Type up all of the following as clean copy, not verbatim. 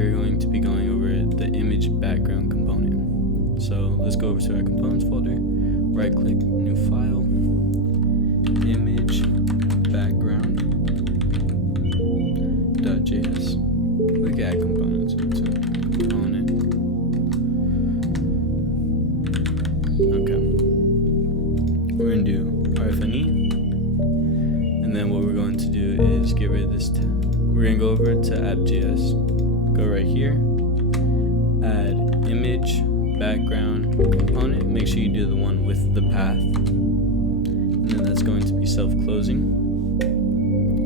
we're going to be going over the image background component. So let's go over to our components folder, right click, new file, image background.js. We can add components into component. Okay. We're going to do RFNE. And then what we're going to do is get rid of this. We're going to go over to app.js. Go right here. Add image background component. Make sure you do the one with the path. And then that's going to be self-closing.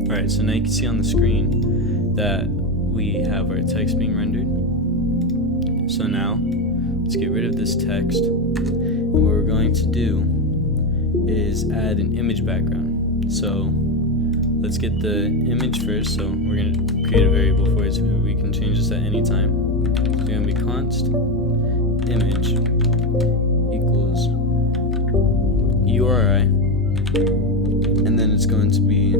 Alright, so now you can see on the screen that we have our text being rendered. So now, let's get rid of this text. And what we're going to do is add an image background. So let's get the image first. So we're going to create a variable for it so we can change this at any time. It's going to be const image equals URI, and then it's going to be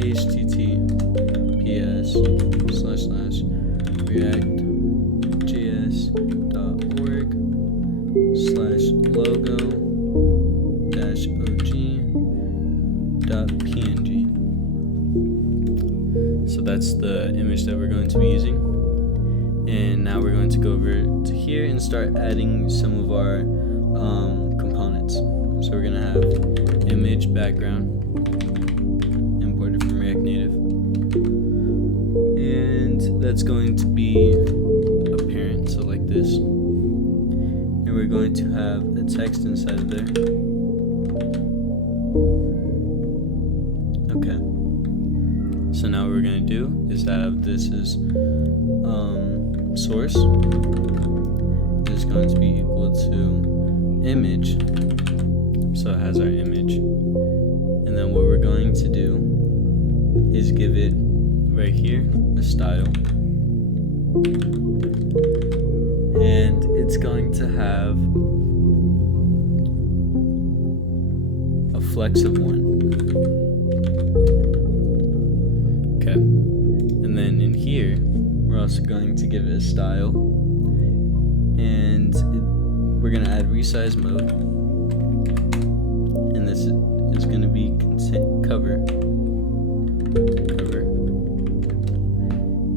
https://react.js.org/logo-og.png. So that's the image that we're going to be using. And now we're going to go over to here and start adding some of our components. So we're going to have image background imported from React Native, and that's going to be apparent, so like this. And we're going to have a text inside of there. Okay. So now what we're going to do is have this as source is going to be equal to image, so it has our image, and then what we're going to do is give it right here a style, and it's going to have a flex of 1. Okay, and then in here we're also going to give it a style, and we're going to add resize mode, and this is going to be cover,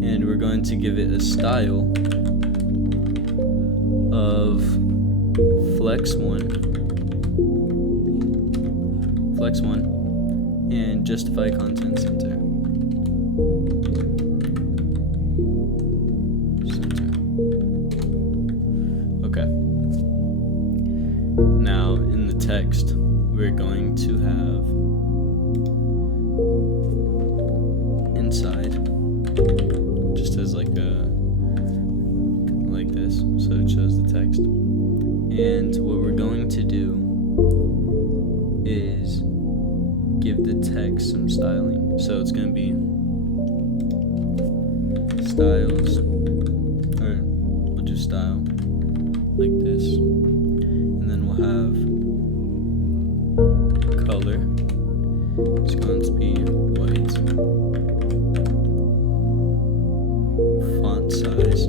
and we're going to give it a style of flex 1, and justify content center. Okay. Now in the text, we're going to have inside, just as like this, so it shows the text. And what we're going to do is give the text some styling. So it's going to be styles, or we'll do style like this, and then we'll have color. It's going to be white. Font size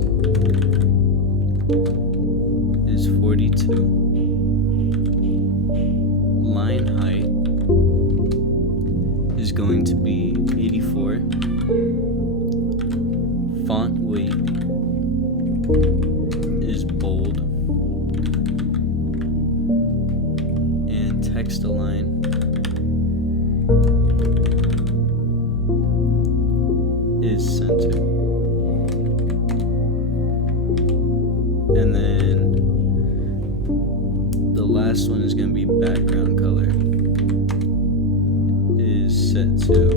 is 42. Line height is going to be 84. Font weight is bold, and text align is center. And then the last one is going to be background color is set to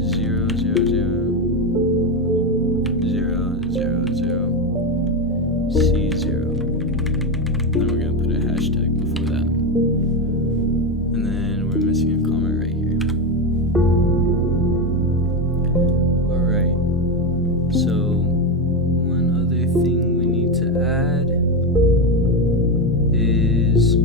00000C0. Then we're going to put a hashtag before that. And then we're missing a comment right here. Alright. So one other thing we need to add is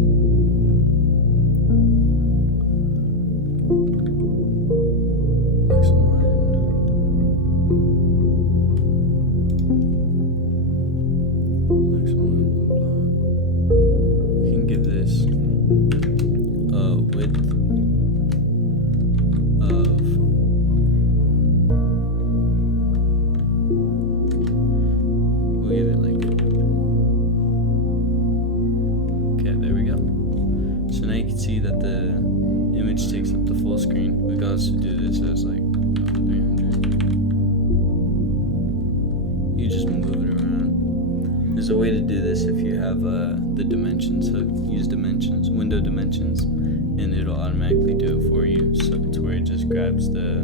there's a way to do this if you have the dimensions. So use dimensions, window dimensions, and it'll automatically do it for you. So to where it just grabs the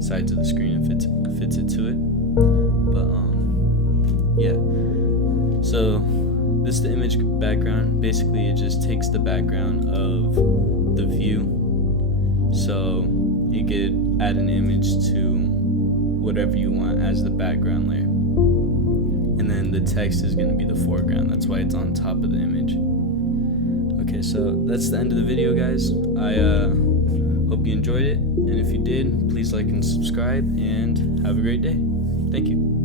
sides of the screen and fits it to it. But yeah. So this is the image background. Basically, it just takes the background of the view. So you could add an image to whatever you want as the background layer. And then the text is going to be the foreground. That's why it's on top of the image. Okay, so that's the end of the video, guys. I hope you enjoyed it. And if you did, please like and subscribe. And have a great day. Thank you.